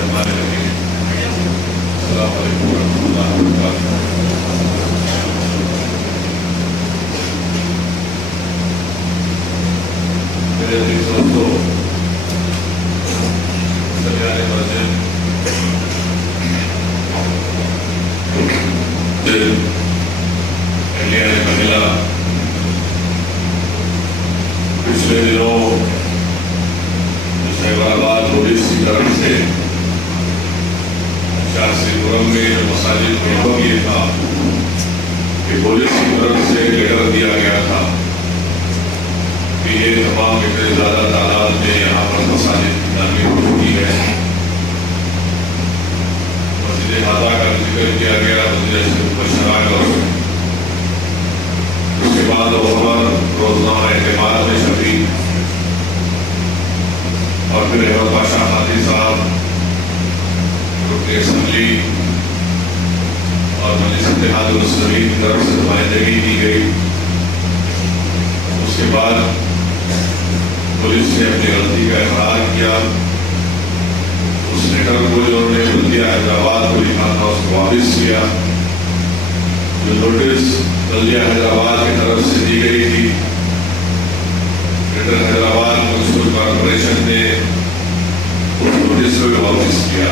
الرحمن الرحیم۔ السلام علیکم ورحمۃ اللہ وبرکاتہ۔ میرے عزیز دوستو، سلیان مسجد اہلیہ مہیلا پچھلے دنوں حیدرآباد پولیس کی طرف سے سیاسی پورم میں مساجد میں حکم یہ تھا کہ پولیس کی طرف سے لیٹر دیا گیا تھا کہ یہ تمام اتنے زیادہ تعداد میں یہاں پر مساجد کی تعمیر ہو چکی ہے۔ مسجد حاضہ کا ذکر کیا گیا، مسجد مبشرہ کا، اس کے بعد عمر روزنامہ اعتماد میں چھپی، اور پھر احمد پاشا ہادی صاحب رکن اسمبلی اور مجلس اتحاد المسلمین کی طرف سے نمائندگی دی گئی۔ اس کے بعد پولیس نے اپنی غلطی کا اقرار کیا، اس لیٹر کو جو انہوں نے بلدیہ حیدرآباد کو لکھا تھا اس کو واپس کیا۔ جو نوٹس بلدیہ حیدرآباد کی طرف سے دی گئی تھی، گریٹر حیدرآباد میونسپل کارپوریشن نے اس نوٹس کو بھی واپس کیا۔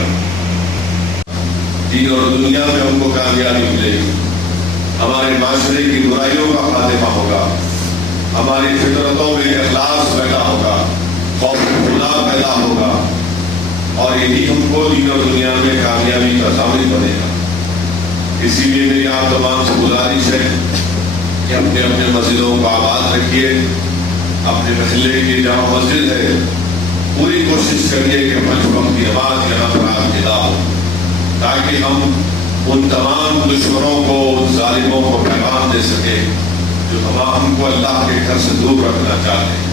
دین اور دنیا میں ہم کو کامیابی ملے گی، ہمارے معاشرے کی برائیوں کا خاتمہ ہوگا، ہماری فطرتوں میں اخلاص پیدا ہوگا، خوف خدا پیدا ہوگا، اور یہی ہم کو دین اور دنیا میں کامیابی کا ضامن بنے گا۔ اسی لیے میری آپ تمام سے گزارش ہے کہ اپنے اپنے مسجدوں کو آباد رکھیے۔ اپنے محلے کی جہاں مسجد ہے پوری کوشش کریے کہ 5 وقت کی نماز یہاں پر آپ ادا ہو، تاکہ ہم ان تمام دشمنوں کو، ان ظالموں کو پیغام دے سکیں جو ہم کو اللہ کے گھر سے دور رکھنا چاہتے ہیں۔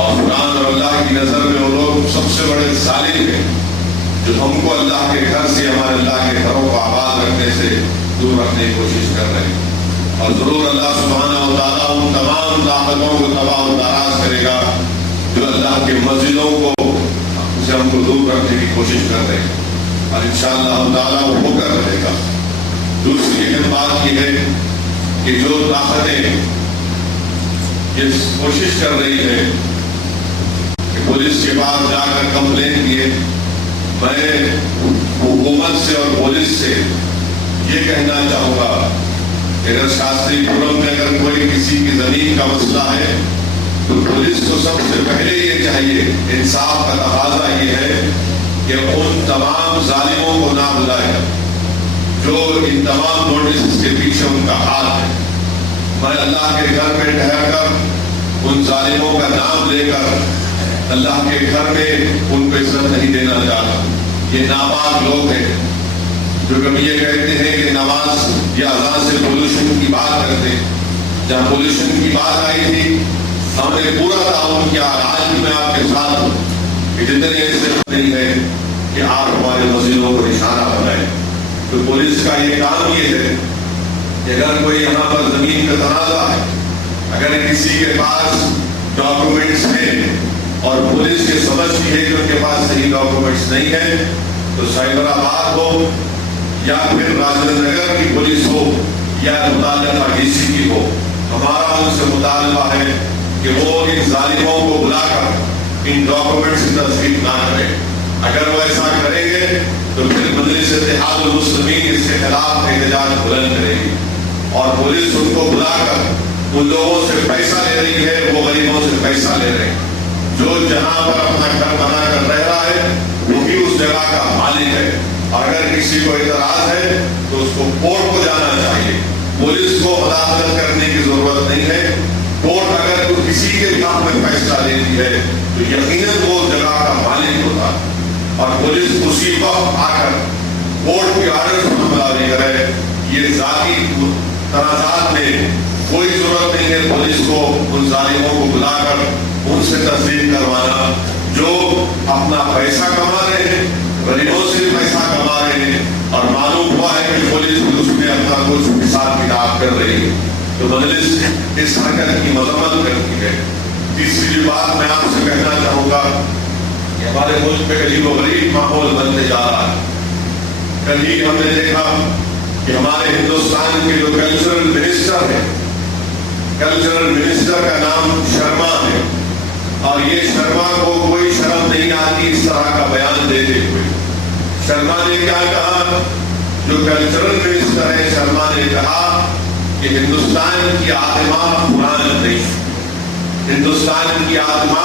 اور قرآن اور اللہ کی نظر میں وہ لوگ سب سے بڑے ظالم ہیں جو ہم کو اللہ کے گھر سے، ہمارے اللہ کے گھروں کو آباد رکھنے سے دور رکھنے کی کوشش کر رہے ہیں۔ اور ضرور اللہ سبحانہ و تعالیٰ ان تمام طاقتوں کو تباہ و تاراج کرے گا جو اللہ کے مسجدوں کو سے ہم کو دور رکھنے کی کوشش کر رہے ہیں، اور انشاءاللہ تعالیٰ وہ ہو کر رہے گا۔ دوسری اہم بات یہ ہے کہ جو طاقتیں یہ کوشش کر رہی ہے کہ پولیس کے پاس جا کر کمپلین کیے، میں حکومت سے اور پولیس سے یہ کہنا چاہوں گا کہ اگر شاستری پورم میں اگر کوئی کسی کی زمین کا مسئلہ ہے تو پولیس کو سب سے پہلے یہ چاہیے، انصاف کا تقاضا یہ ہے کہ ان تمام ظالموں کو نہ بلائے جو ان تمام نوٹس کے پیچھے ان کا ہاتھ ہے۔ میں اللہ کے گھر میں ٹھہر کر ان ظالموں کا نام لے کر اللہ کے گھر میں ان کو عزت نہیں دینا چاہتا۔ یہ ناپاک لوگ ہیں جو کبھی یہ کہتے ہیں کہ نماز یا اذان سے پولوشن کی بات کرتے ہیں۔ جہاں پولوشن کی بات آئی تھی ہم نے پورا تعاون کیا، آج بھی میں آپ کے ساتھ ہوں کہ جتنی ایسے نہیں ہے کہ آپ ہمارے مسجدوں کو نشانہ بنائیں۔ تو پولیس کا یہ کام یہ ہے کہ اگر کوئی یہاں پر زمین کا تنازع ہے، اگر کسی کے پاس ڈاکومنٹس ہیں اور پولیس یہ سمجھتی ہے کہ ان کے پاس صحیح ڈاکومنٹس نہیں ہے، تو سائبرآباد ہو یا پھر راجندر نگر کی پولیس ہو یا متعلقہ ڈی سی کی ہو، ہمارا ان سے مطالبہ ہے کہ وہ ان ظالموں کو بلا کر ان ڈاکومنٹس کی تصدیق نہ کریں۔ اگر وہ ایسا کریں گے تو پھر مجلس اتحاد المسلمین اس کے خلاف احتجاج بلند کرے گی، اور پولیس ان کو بلا کر ان لوگوں سے پیسہ لے رہی ہے، وہ غریبوں سے پیسہ لے رہے ہیں۔ جو جہاں پر اپنا گھر بنا کر رہ رہا ہے وہی اس جگہ کا مالک ہے، اور اگر کسی کو اعتراض ہے تو اس کو کورٹ کو جانا چاہیے، پولیس کو مداخلت کرنے کی ضرورت نہیں ہے۔ کورٹ اگر کسی کے حق میں فیصلہ لیتی ہے تو یقیناً وہ جگہ کا مالک ہوتا، اور پولیس اسی وقت آ کر کورٹ کے آرڈر پر عمل آوری کرے۔ یہ ذاتی تنازعات میں کوئی ضرورت نہیں ہے پولیس کو ان ظالموں کو بلا کر ان سے تصدیق کروانا جو اپنا پیسہ کما رہے ہیں، غریبوں سے پیسہ کما رہے ہیں، اور معلوم ہوا ہے کہ پولیس اس میں اپنا کچھ حساب کتاب کر رہی ہے، تو مجلس اس حرکت کی مذمت کرتی ہے۔ تیسری بات میں آپ سے کہنا چاہوں گا کہ ہمارے ملک میں عجیب و غریب ماحول بنتے جا رہا ہے. کل ہی ہم نے دیکھا کہ ہمارے ہندوستان کے جو کلچرل منسٹر ہیں، کلچرل منسٹر کا نام شرما ہے، اور یہ شرما کو کوئی شرم نہیں آتی اس طرح کا بیان دیتے ہوئے. شرما نے کیا کہا؟ جو کلچرل منسٹر ہے شرما نے کہا کہ ہندوستان کی آتما قرآن نہیں، ہندوستان کی آتما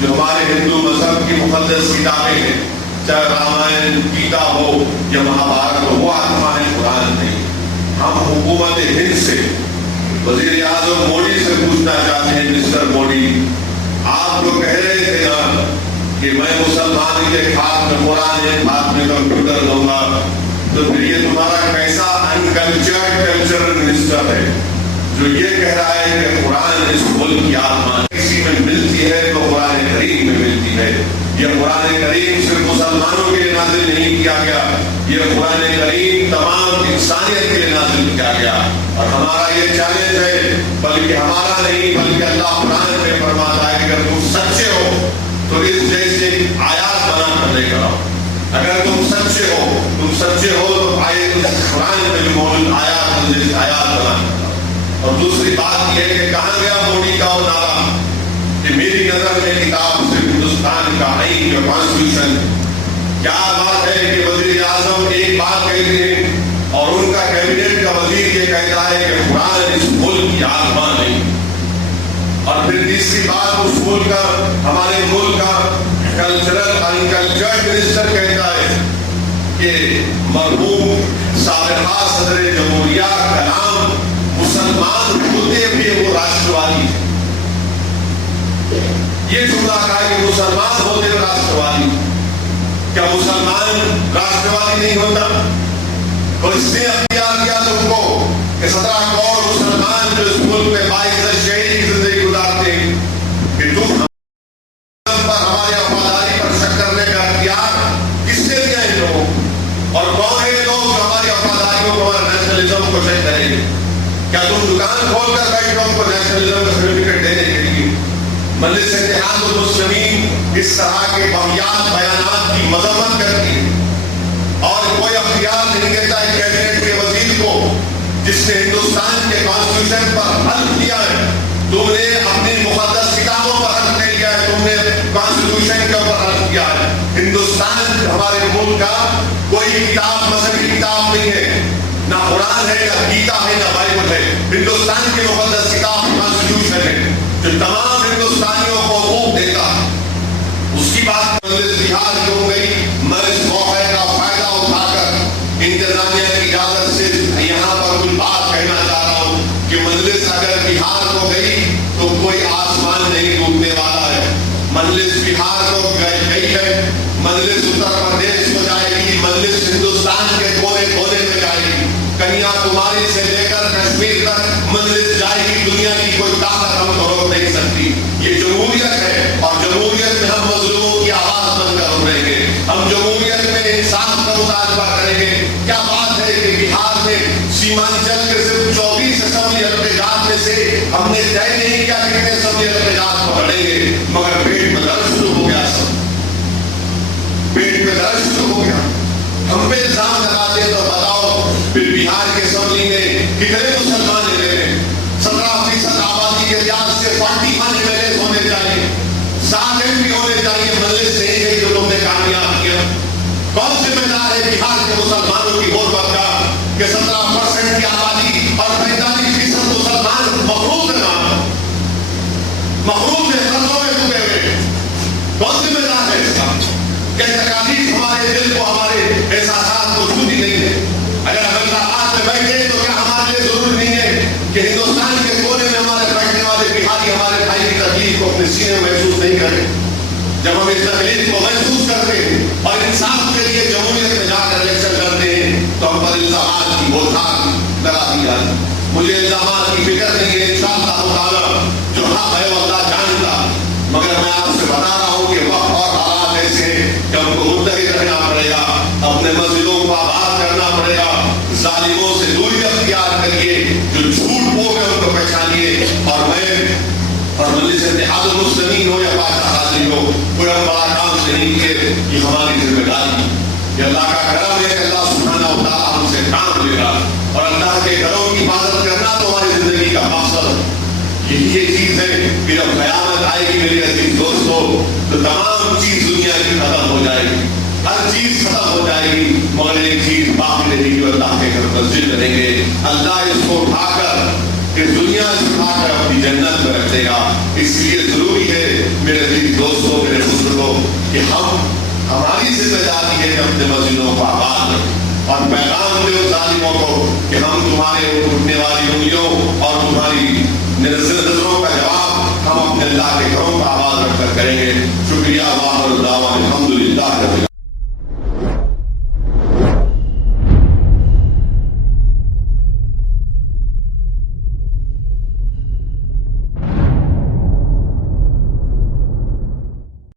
جو ہمارے ہندو مذہب کی مقدس کتابیں ہیں، چاہے رامائن، گیتا ہو یا مہابھارت ہو، وہ آتما ہے، قرآن نہیں. ہم حکومت ہند سے، وزیر اعظم مودی سے پوچھنا چاہتے ہیں، مسٹر مودی، آپ جو کہہ رہے تھے نا کہ میں مسلمان کے ہاتھ میں قرآن ہے، ہاتھ میں کمپیوٹر دوں گا، تو پھر یہ تمہارا کیسا انکلچرڈ کلچرل منسٹر ہے جو یہ کہہ رہا ہے کہ قرآن اس ملک کی آتما کسی میں ملتی ہے تو قرآن کریم میں ملتی ہے. یہ قرآن کریم صرف مسلمانوں کے لیے نازل نہیں کیا گیا، یہ قرآن کریم تمام انسانیت کے لیے نازل کیا گیا. اور ہمارا یہ چیلنج ہے، بلکہ ہمارا نہیں بلکہ اللہ قرآن میں فرماتا ہے کہ اگر تم سچے ہو تو اس جیسے آیات بنا کر لے کر آؤ. اگر تم سچے ہو تو قرآن میں جو موجود آیات جیسے آیات بنا کر لاؤ. اور دوسری بات یہ ہے کہ کہاں گیا مودی کا وہ نعرہ کہ میری نظر میں کتاب صرف ہندوستان کا آئین یا کانسٹیٹیوشن. کیا بات ہے کہ وزیر اعظم ایک بات کہتے ہیں اور ان کا کیبنٹ کا وزیر یہ کہتا ہے کہ قرآن اس ملک کی آتما نہیں. اور پھر تیسری بات اس ملک کا، ہمارے ملک کا کلچرل انکلچرڈ منسٹر کہتا ہے کہ مرحوم سابقہ صدر جمہوریہ کلام مسلمان ہوتے ہوئے وہ راشٹروادی تھے. یہ جملہ کہا کہ مسلمان ہوتے ہوئے راشٹروادی. کیا مسلمان راشٹروادی نہیں ہوتا؟ تو اس نے اختیار کیا تم کو کہ 17 کروڑ مسلمان جو اس ملک میں 22 شہری کی زندگی گزارتے ہیں کہ تم پر ہماری وفاداری پر شک کرنے کا اختیار کس نے دیا ان لوگوں؟ اور کون ہے لوگ جو ہماری وفاداریوں کو اور نیشنلزم کو چیک کریں گے؟ کیا تم دکان کھول کر بیٹھ ہو ہم کو نیشنلزم کا سرٹیفکیٹ دینے کے لیے؟ مجلس اتحاد المسلمین اس طرح کے واقعات بیانات کی مذمت کرتی ہے اور کوئی اختیار نہیں دیتا ہے کیبنٹ کے وزیر کو جس نے ہندوستان کے کانسٹیٹیوشن پر حلف کیا ہے. تم نے اپنی مقدس کتابوں پر حلف نہیں کیا ہے، تم نے کانسٹیٹیوشن کے اوپر حلف کیا ہے. ہندوستان ہمارے ملک کا کوئی کتاب مذہبی کتاب نہیں ہے، نہ قرآن ہے، نہ گیتا ہے، نہ بائبل ہے. ہندوستان کی مقدس کتاب کانسٹیٹیوشن ہے جو تمام ہندوستانیوں کو حقوق دیتا ہے. اس کی بات مجلس بہار کی ہو گئی. میں اس موقع کا فائدہ اٹھا کر انتظامیہ کی اجازت سے یہاں پر کچھ بات کہنا چاہ رہا ہوں کہ مجلس اگر بہار کو گئی تو کوئی آسمان نہیں ٹوٹنے والا ہے. مجلس بہار کو گئی ہے، مجلس اتر پردیش کو جائے گی، مجلس ہندوستان کے کونے کونے میں جائے گی. کنیا کماری سے لے کر کشمیر تک مجلس جائے گی. دنیا کی کوئی طاقت ہم کو روک نہیں سکتی. یہ جمہوریت ہے اور جمہوریت میں ہم مظلوموں کی آواز بن کر اٹھیں گے. ہم جمہوریت میں انصاف کا مطالبہ کریں گے. کیا بات ہے کہ بہار میں سیمانچل کے صرف 24 اسمبلی حلقے جات میں سے ہم نے طے نہیں کیا کتنے اسمبلی حلقے جات پکڑیں گے، مگر پیٹ میں درد شروع ہو گیا. سب پیٹ میں درد شروع ہو گیا. ہم پہ الزام لگاتے تو بتاؤ پھر بہار کے اسمبلی میں کتنے مسلمان لے رہے ہیں؟ 17% آبادی کے لحاظ سے 41 MLA ہونے چاہیے، 7 MP ہونے چاہیے. مجلس نہیں گئی جو تم نے کامیاب کیا. کون ذمہ دار ہے بہار کے مسلمانوں کی غربت کا کہ 17% کی آبادی اور 45% مسلمان مخلوط میں مخلوط میں قرضوں میں ڈوبے ہوئے؟ کون ذمہ دار ہے اس کا؟ کہ تکالیف ہمارے دل کو، ہمارے احساسات کو چھوتی نہیں ہے. اگر ہم انتخابات میں بیٹھے تو کیا ہمارے لیے ضروری نہیں ہے کہ ہندوستان کے کونے میں ہمارے بیٹھنے والے بہاری ہمارے بھائی کی تکلیف کو اپنے سینے میں محسوس نہیں کریں؟ جب ہم اس تکلیف کو محسوس کرتے ہیں اور انصاف کے لیے جمہوریت میں جا کر الیکشن کرتے ہیں تو ہم پر الزامات کی بوچھار لگا دی جاتی. مجھے الزامات کی فکر نہیں ہے، انشاءاللہ تعالیٰ جو حق ہے وہ اللہ جانتا. مگر میں آپ سے بتا رہا ہوں کہ وقت اور حالات ایسے ہیں کہ ہم کو متحد رہنا پڑے گا، اپنے مسجدوں کو آباد کرنا پڑے گا. ظالموں سے دوری اختیار کریے، جو جھوٹ بول رہے ان کو پہچانیے. اور میں اور مجلس اتحاد المسلمین ہو یا بادشاہ حاضری ہو، کوئی بڑا کام نہیں کہ یہ ہماری ذمہ داری، یہ اللہ کا کرم ہے کہ اللہ سبحانہ و تعالیٰ ہم سے کام لے گا، اور اللہ کے گھروں کی حفاظت کرنا تو ہماری زندگی کا مقصد یہی ایک چیز ہے کہ جب قیامت آئے گی میرے عزیز دوستو تو تمام چیز دنیا کی ختم ہو جائے گی، ہر چیز ختم ہو جائے گی، مگر ایک چیز باقی رہے گی، اللہ کے گھر مسجد رہیں گے، اللہ اس کو اٹھا کر اس دنیا سے اٹھا کر اپنی جنت میں رکھ دے گا۔ اس لیے ضروری ہے میرے عزیز دوستوں، میرے بزرگوں، کہ ہماری ذمہ داری ہے کہ اپنے مسجدوں کو آباد رکھیں اور پیغام دے اس ظالموں کو کہ ہم تمہارے اٹھنے والی انگلیوں اور تمہاری نظروں کا جواب ہم اپنے اللہ کے گھروں کو آباد رکھ کر کریں گے۔ شکریہ، الحمدللہ۔